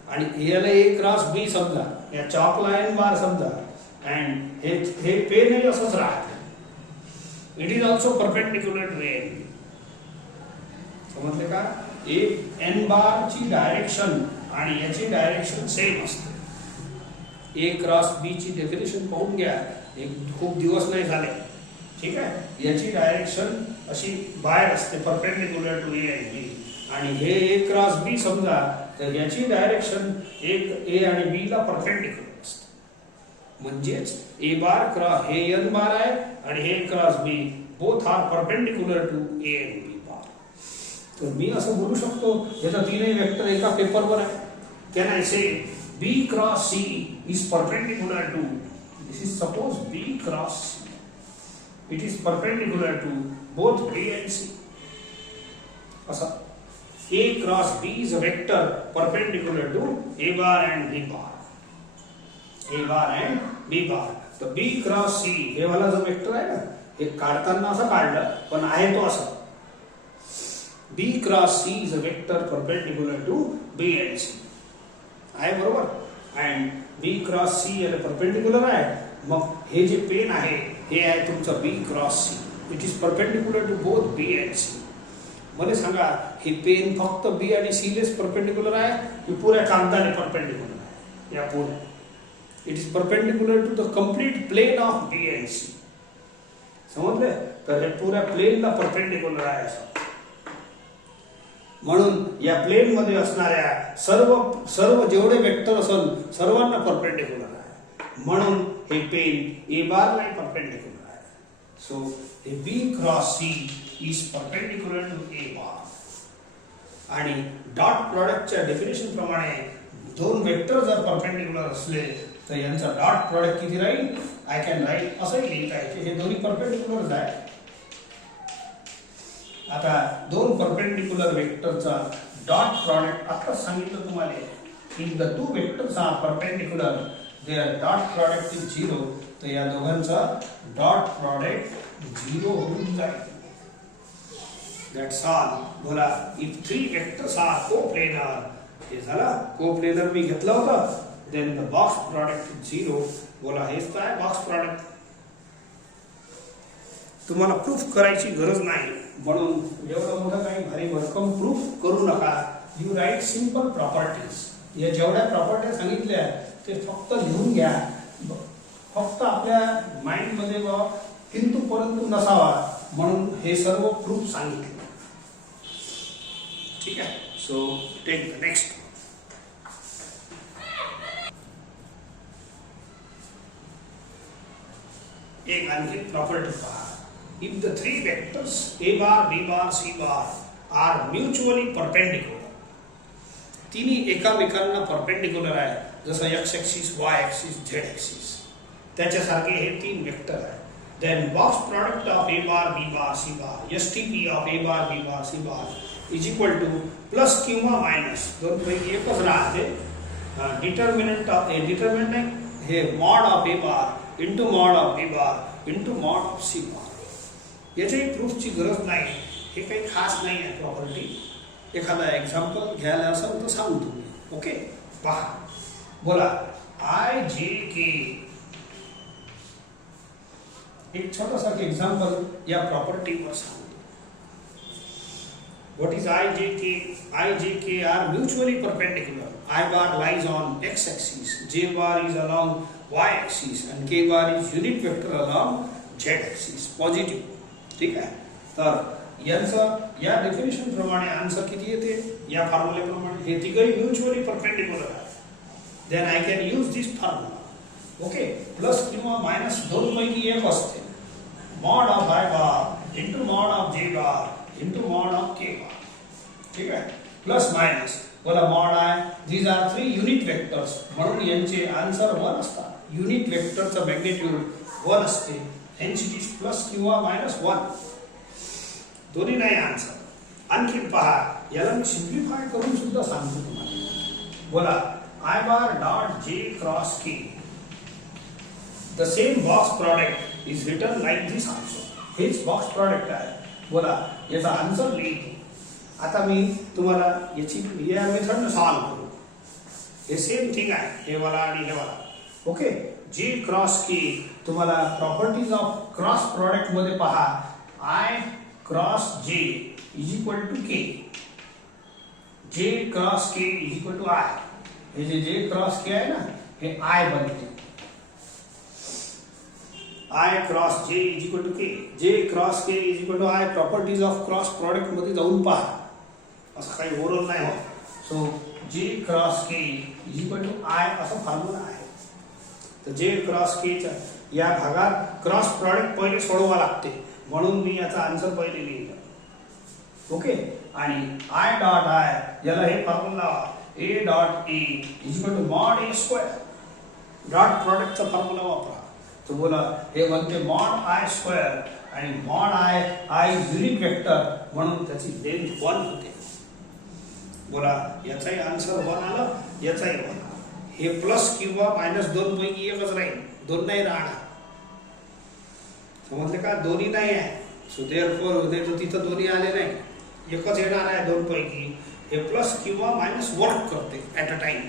आणि याला A क्रॉस B समजा, या चॉकला N बार समजा, अँड हे पेन असंच राहते. It is also perpendicular to A and B. समजले का? N बार ची डायरेक्शन आणि याची डायरेक्शन सेम असते. A क्रॉस B ची डेफिनेशन पाहून घ्या. एक खूप दिवस नाही झाले. ठीक आहे. याची डायरेक्शन अशी बाहेर असते perpendicular to A and B. आणि हे A क्रॉस B समजा तर याची डायरेक्शन एक A आणि B ला परपेंडिक्युलर असते. म्हणजेच ए बार क्रॉस हे एन बार आहे आणि हे cross B both are perpendicular to A and B bar. तर मी असं बोलू शकतो याचा तीनही वेक्टर एका पेपरवर आहे. Can I say B cross C is perpendicular to, this is suppose B cross C, it is perpendicular to both B and C. असं A cross B is a vector perpendicular to A bar and B bar. A bar and B bar. तर B cross C हे वाला जो vector आहे ना, हे काढताना असं काढलं पण आहे तो असं. B cross C is a vector perpendicular to B and C. आहे बरोबर? And B cross C याला परपेंडिक्युलर आहे. मग हे जे पेन आहे हे आहे तुमचं B cross C. It is perpendicular to both B and C. मला सांगा हे पेन फक्त बी आणि सी लेस परपेंडिक्युलर आहे की पुऱ्या कागदाने परपेंडिक्युलर आहे? या पुऱ्या it is perpendicular to the complete plane of B and C. समजले? तर हे पुऱ्या प्लेनला परपेंडिक्युलर आहे असं. म्हणून या प्लेन मध्ये असणाऱ्या सर्व जेवढे वेक्टर असेल सर्वांना परपेंडिक्युलर आहे. म्हणून हे पेन ए बार ला परपेंडिक्युलर आहे. सो हे B cross C is perpendicular to A bar. आणि डॉट प्रॉडक्टच्या डेफिनेशन प्रमाणे दोन वेक्टर जर परपेंडिक्युलर असले तर यांचा डॉट प्रॉडक्ट किती राहील? आय कॅन राईट असंही लिहिता येते, हे दोन्ही परपेंडिक्युलर आहे. आता दोन परपेंडिक्युलर वेक्टरचा डॉट प्रॉडक्ट आताच सांगितलं तुम्हाला, if the two vectors are perpendicular their dot product is 0. तर या दोघांचा डॉट प्रॉडक्ट 0 होऊन जाईल. That's all. बोला if three vectors are coplanar, हे झाला coplanar मी घेतला होता, then the box product is 0. बोला हेच काय बॉक्स प्रॉडक्ट. तुम्हाला प्रूफ करायची गरज नाही म्हणून एवढं मोठं काही भारी भरकम प्रूफ करू नका. You write simple properties. या जेवढ्या प्रॉपर्टी सांगितल्या ते फक्त लिहून घ्या. फक्त आपल्या माइंड मध्ये किंतु परंतु नसावा म्हणून हे सर्व प्रूफ सांगितले. ठीक आहे? So take the next. एक आणखी प्रॉपर्टी पहा. If the three vectors A bar B bar C bar are mutually perpendicular, तिन्ही एकामेकांना परपेंडिक्युलर आहे, जसं X axis Y axis Z axis, त्याच्यासारखे हे तीन वेक्टर आहे. then box product of A bar B bar C bar STP of A bar B bar C bar is equal to plus किंवा minus दोन पैकी एकच राहते. डिटर्मिनंट ऑफ ए डिटर्मिनंट आहे हे mod of A bar into mod of B bar into mod of C bar. याच्याही प्रूफची गरज नाही, हे काही खास नाही आहे प्रॉपर्टी. एखादा एक्झाम्पल घ्यायला असेल तर सांगू तुम्ही. ओके पहा. बोला आय जे के. एक छोटासा एग्जांपल या प्रॉपर्टीवर सांगतो. What is IJK? IJK are mutually perpendicular. I bar lies on x axis, J bar is along y axis and K bar is unit vector along z axis. Positive. ठीक आहे? तर यांचं या डेफिनेशन प्रमाणे answer किती येते? या फॉर्म्युले प्रमाणे हे तिघही म्युच्युअली परपेंडिक्युलर आहे. Then I can use this formula. Okay plus किंवा मायनस दोन पैकी एक असते. Mod of I bar into mod of J bar into mod of K bar. ठीक आहे? प्लस मायनस बोला mod I. These are three unit vectors म्हणून यांचे आन्सर 1 असतात. युनिट वेक्टरचा मॅग्निट्यूड 1 असते. हेन्स इट इज प्लस किंवा मायनस 1. दोन्ही नाही आन्सर. आणखी पहा याला मी सिम्प्लिफाय करून सुद्धा सांगतो तुम्हाला. बोला I bar dot J cross K. The same box product is written like this also. हेच बॉक्स प्रॉडक्ट आहे. बोला याचा आन्सर लिहितो. आता मी तुम्हाला याची या मेथडने सॉल्व करू. हे सेम थिंग आहे हे वाला आणि हे वाला. ओके जे क्रॉस के तुम्हाला प्रॉपर्टीज ऑफ क्रॉस प्रॉडक्ट मध्ये पहा. I cross J is equal to K. J cross K is equal to I. हे जे क्रॉस के आहे ना हे आय बनते. I cross J is equal to K. J cross K is equal to I. Properties of cross product मध्ये जाऊन पहा. असं काही ओरल नाही होत. So J cross K is equal to I असा फॉर्म्युला आहे. तर जे क्रॉस केच्या या भागात क्रॉस प्रॉडक्ट पहिले सोडवा लागते, म्हणून मी याचा आन्सर पहिले लिहिला. ओके. आणि आय डॉट आय, याला हे formula A dot A is equal to mod A square. Dot प्रॉडक्टचा फॉर्म्युला वापरा. तर बोला हे बनते मॉड आय स्क्वेअर आणि मॉड आय युनिट वेक्टर, म्हणून त्याची लेंथ 1 होते. बोला याचाही आन्सर 1 आलं, याचाही 1 आलं. हे प्लस किंवा -2 पैकी एकच राहील, 2 नाही राहणार. समजले का? दोन्ही नाही आहे. सो देअरफॉर होते तर तिथं दोन्ही आले नाही, एकच येणार आहे 2 पैकी. हे प्लस किंवा मायनस वर्क करते ॲट अ टाइम.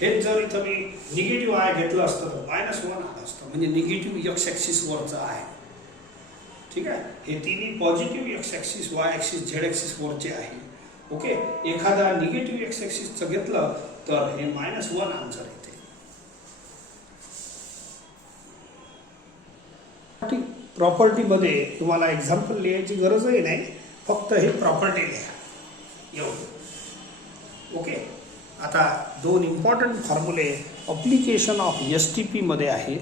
हेच जर इथं मी निगेटिव्ह आय घेतलं असतं तर -1 आलं असतं, म्हणजे निगेटिव्ह एक्स ॲक्सिस वरचं आहे. ठीक आहे. हे तिन्ही positive x axis, Y axis, Z axis वरचे आहे. ओके. एखादा निगेटिव्ह एक्स ॲक्सिसचं घेतलं तर हे -1 आन्सर येते. प्रॉपर्टीमध्ये तुम्हाला एक्झाम्पल लिहायची गरजही नाही, फक्त हे प्रॉपर्टी लिहा एवढं. ओके. आता 2 इम्पॉर्टंट फॉर्म्युले अप्लिकेशन ऑफ STP मध्ये आहे.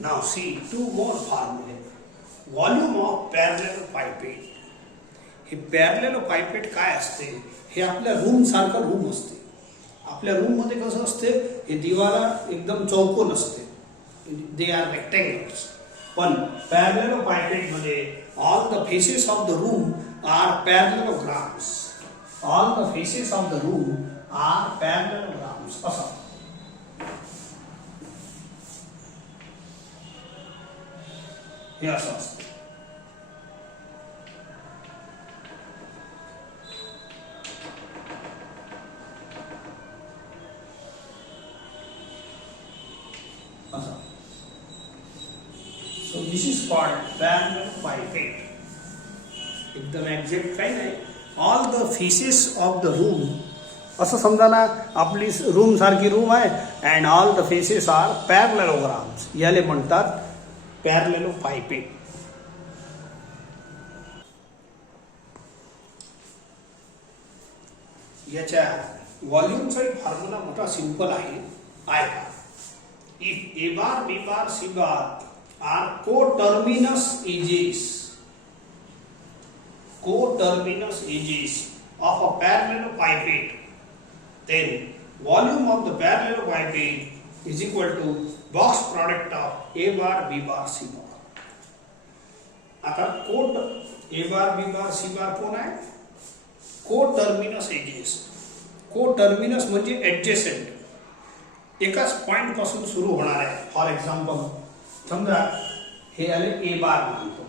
नाव सी 2 मोर फॉर्म्युले. Volume of parallelepiped. हे पॅरलल पायपेट काय असते? हे आपल्या रूम सारखं रूम असते. आपल्या रूम मध्ये कसं असते? हे दिवाला एकदम चौकोन असते, दे आर रेक्टँगल्स. पण पॅरलल पायपेट मध्ये all the faces of the room are parallelograms. All the faces of the room are parallelograms. असं हे असं असतं. So this is called parallel pipette. एकदम एक्झॅक्ट काही नाही. All the faces of the room, असं समजा ना, आपली रूम सारखी रूम आहे and all the faces are parallelograms. याले म्हणतात पॅरलेलो पायपेट. याच्या व्हॉल्यूमचा फॉर्म्युला मोठा सिंपल आहे. I bar. If A bar, B bar, C bar are coterminous edges of a parallelepiped, then volume of the parallelepiped is equal to box product of A bar, B bar, C bar. आता A bar, B bar, C bar कोण आहे? कोटर्मिनस edges. कोटर्मिनस म्हणजे ऍडजेसेंट, एकाच point पासून सुरू होणार आहे. For example समजा हे आले ए बार मानतो,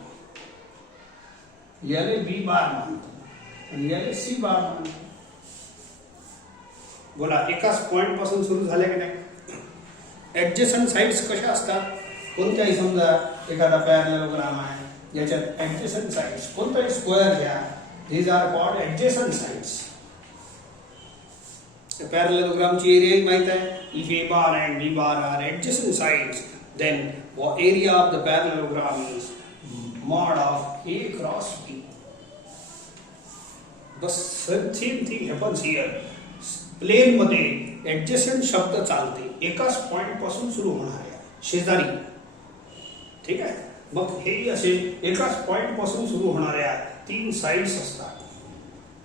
याले बी बार मानतो आणि याले सी बार मानतो. बोला एकाच पॉइंट पासून सुरू झाले की नाही? ऍडजेसंट साइड्स कशा असतात? कोणत्याही समजा एखादा पॅरलेलोग्राम आहे, याच्यात ऍडजेसंट साइड्स कोणताही स्क्वेअर घ्या, these are called adjacent sides. पॅरलेलोग्रामची एरिया माहित आहे. if A bar and B bar are adjacent sides, then area of the parallelogram is mod of A cross B. The same thing happens here. Plane मध्ये adjacent शब्द चालते, एकाच point पासून सुरू होणार आहे, शेजारी. ठीक आहे. मग हे असे एकाच पॉइंट पासून सुरू होणाऱ्या 3 साइड्स असतात,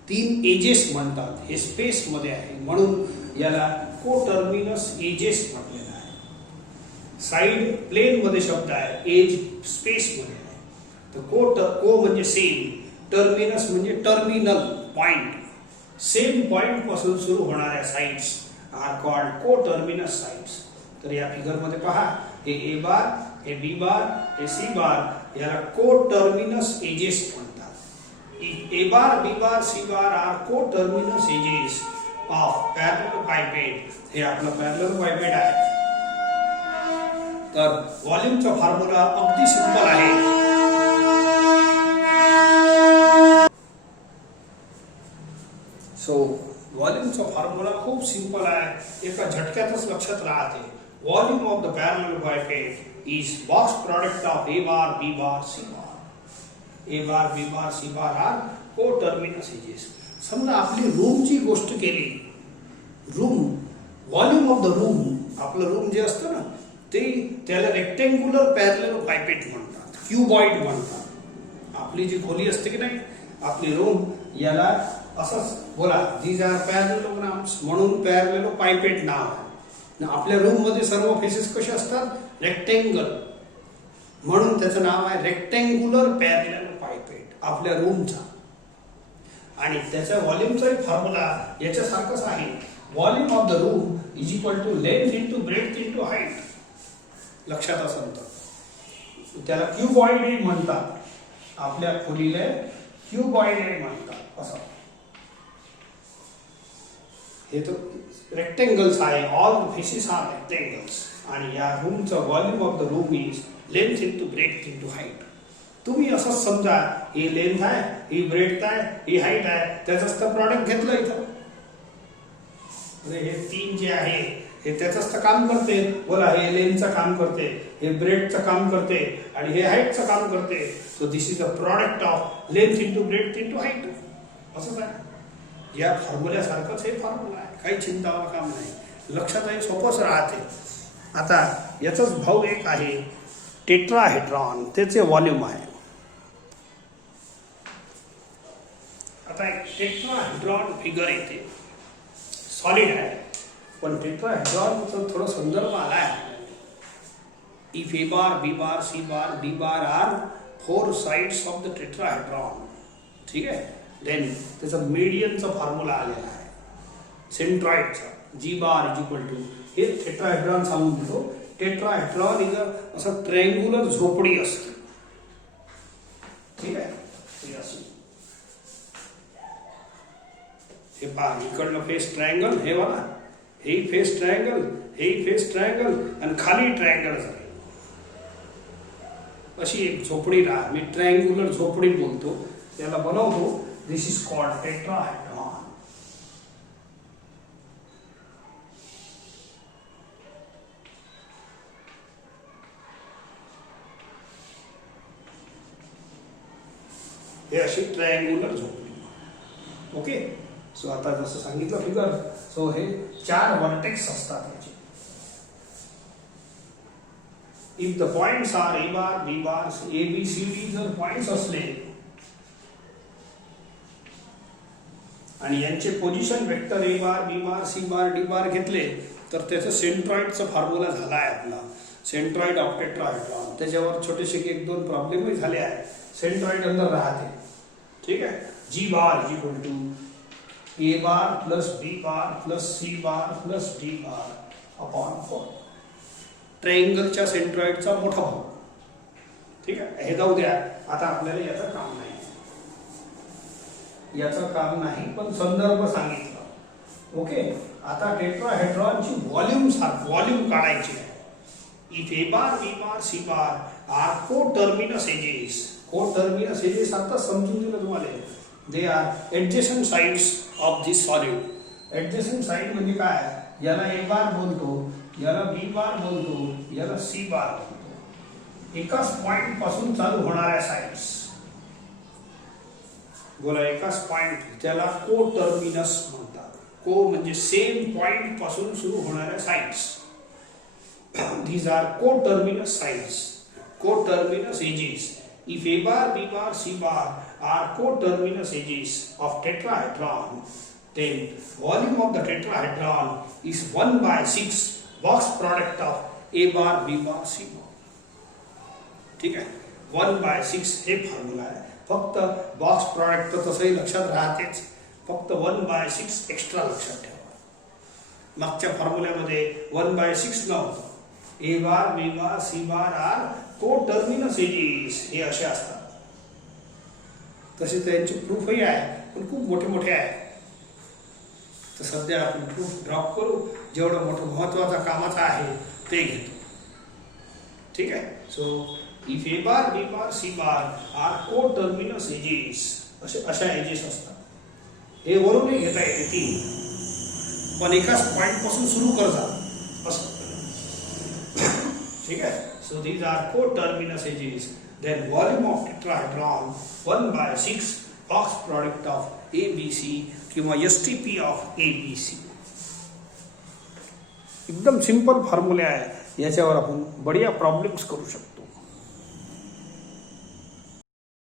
3 एजेस म्हणतात. हे स्पेस मध्ये आहे, म्हणून याला कोटर्मिनस एजेस म्हटलेलं आहे. साइड प्लेन मध्ये शब्द आहे, एज स्पेस मध्ये आहे. तर को म्हणजे सेम, टर्मिनस म्हणजे टर्मिनल पॉइंट. सेम पॉइंट पासून सुरू होणाऱ्या साइड्स आर कॉल्ड कोटर्मिनस साइड्स. तर या फिगर मध्ये पहा, हे ए बार, हे बी बार, हे सी बार, याला कोटर्मिनस एजेस म्हणतात. A bar, B bar, C bar are coterminous edges of parallelepiped. हे आपलं पॅरलेलोपाइपेट आहे. तर व्हॉल्यूमचा फॉर्म्युला अगदी सिंपल आहे. सो व्हॉल्यूमचा फॉर्म्युला खूप सिंपल आहे, एका झटक्यातच लक्षात राहते. Volume of the parallelepiped is box product of A bar, B bar, C bar. A bar, B bar, C bar are coterminous edges. समजा आपली रूमची गोष्ट केली, room, volume of the room, आपलं रूम जे असतं ना ते त्याला रेक्टेंग्युलर पॅरलल पायपेट म्हणतात, क्युबॉइड म्हणतात. आपली जी खोली असते की नाही आपली रूम, याला असंच बोला, दीज आर पॅरलेलोग्राम्स म्हणून पॅरलेलो पायपेट नाव आहे. आपल्या रूम मध्ये सर्व फेसेस कसे असतात, रेक्टेंगल, म्हणून त्याचं नाव आहे रेक्टेंग्युलर पॅरलल पायपेट आपल्या रूमचा. आणि त्याच्या व्हॉल्यूमचाही फॉर्म्युला याच्यासारखंच आहे. Volume of the room is equal to length into breadth into height. लक्षात असेल तर त्याला क्युबॉइड म्हणतात, आपल्या खोलीला क्युबॉइड म्हणतात. असं हे तर रेक्टेंगल्स आहे, ऑल फेसेस आर रेक्टेंगल्स. आणि या रूमचं volume of the room is length into breadth into height. तुम्ही असंच समजा, ही लेंथ आहे, ही ब्रेड्थ आहे, ही हाईट आहे, त्याचंच तर प्रॉडक्ट घेतलं इथं. हे तीन जे आहे हे त्याचंच तर काम करते. बोला, हे लेंथचं काम करते, हे ब्रेडचं काम करते आणि हे हाईटचं काम करते. So this is the product of length into breadth into height. असंच आहे, या फॉर्म्युल्यासारखंच हे फॉर्म्युला आहे, काही चिंता काम नाही, लक्षातही सोपंच राहते. आता याचाच भाऊ एक आहे टेट्राहेड्रॉन, त्याचे व्हॉल्यूम आहे. आता एक टेट्राहेड्रॉन फिगर येते, सॉलिड आहे, पण टेट्राहेड्रॉनचं थोडं संदर्भ आला आहे. If A bar, B bar, C bar, D bar are 4 sides of the tetrahedron. ठीक आहे, देन त्याचा मीडियनचा फॉर्म्युला आलेला आहे, सेंट्रॉइडचा. G bar is equal to, हे टेट्राहेड्रॉन सांगून देतो. टेट्राहेड्रॉन इज असं ट्रायंग्युलर झोपडी असते. ठीक आहे, हे पहा, इकडलं फेस ट्रायंगल, हे बघा, हे फेस ट्रायंगल, हे फेस ट्रायंगल आणि खाली ट्रायंगल आहे. अशी एक झोपडी राहा, मी ट्रायंग्युलर झोपडी बोलतो, त्याला बनवतो. दिस इज कॉल्ड टेट्राहेड्रॉन. हे अशी ट्रायंग्युलर झोपडी. ओके, सो आता जसं सांगितलं फिगर, सो हे 4 वर्टेक्स असतात याचे. If the points are A bar, B bar, A B C D जर पॉइंट्स असले आणि यांचे position vector A bar, B bar, C bar, D bar घेतले तर त्याचं सेंट्रॉइडचा फॉर्म्युला झाला आहे आपला, सेंट्रॉइड ऑफ टेट्राहेड्रॉन. त्याच्यावर छोटेसे 1-2 प्रॉब्लेमही झाले आहेत. सेंट्रॉइड अंदर राहते. ठीक आहे, G bar is equal to A bar plus B bar plus C bar plus D bar upon 4. ट्रायंगलच्या सेंट्रॉइडचा मोठा भाग. ठीक आहे, हे जाऊ द्या, आता आपल्याला याचं काम नाही, याचं काम नाही, पण संदर्भ सांगितलं. ओके, आता टेट्राहेड्रॉनची व्हॉल्यूम काढायची आहे. If A bar, B bar, C bar are coterminous edges. Coterminous edges आता समजून दिलं तुम्हाला. They are adjacent sides of this solid. Adjacent side म्हणजे काय, याला ए बार बोलतो, याला बी बार बोलतो, याला सी बार बोलतो. एकाच पॉइंट पासून चालू होणाऱ्या साइड्स. बोला, एकाच पॉइंट, त्याला कोटर्मिनस म्हणतात. को म्हणजे सेम पॉइंट पासून सुरू होणाऱ्या sides. these are coterminous sides, coterminous edges. If a bar, b bar, c bar are coterminous edges of tetrahedron, then volume of the tetrahedron is 1/6 box product of a bar, b bar, c bar. ठीक आहे, 1/6 हे formula आहे. फक्त box product तर तसंही लक्षात राहतेच, फक्त 1/6 एक्स्ट्रा लक्षात ठेवा. मागच्या फॉर्म्युल्यामध्ये 1/6 नव्हतं. ए bar, B bar, C bar are coterminous edges, हे असे असतात. तसे त्यांची प्रूफही आहे, पण खूप मोठे मोठे आहे. तर सध्या आपण प्रूफ ड्रॉप करू, जेवढं मोठं महत्वाचा कामाचा आहे ते घेतो. ठीक आहे, so if A bar, B bar, C bar are coterminous edges, अशा एजेस असतात. हे वरूनही घेता येते 3, पण एकाच पॉइंट पासून सुरू करतात असं. ठीक आहे, so these are coterminous edges. Then volume of tetrahedron 1/6 box product of ABC किंवा STP of ABC. एकदम सिंपल फॉर्म्युले आहे, याच्यावर आपण बढिया प्रॉब्लेम्स करू शकतो.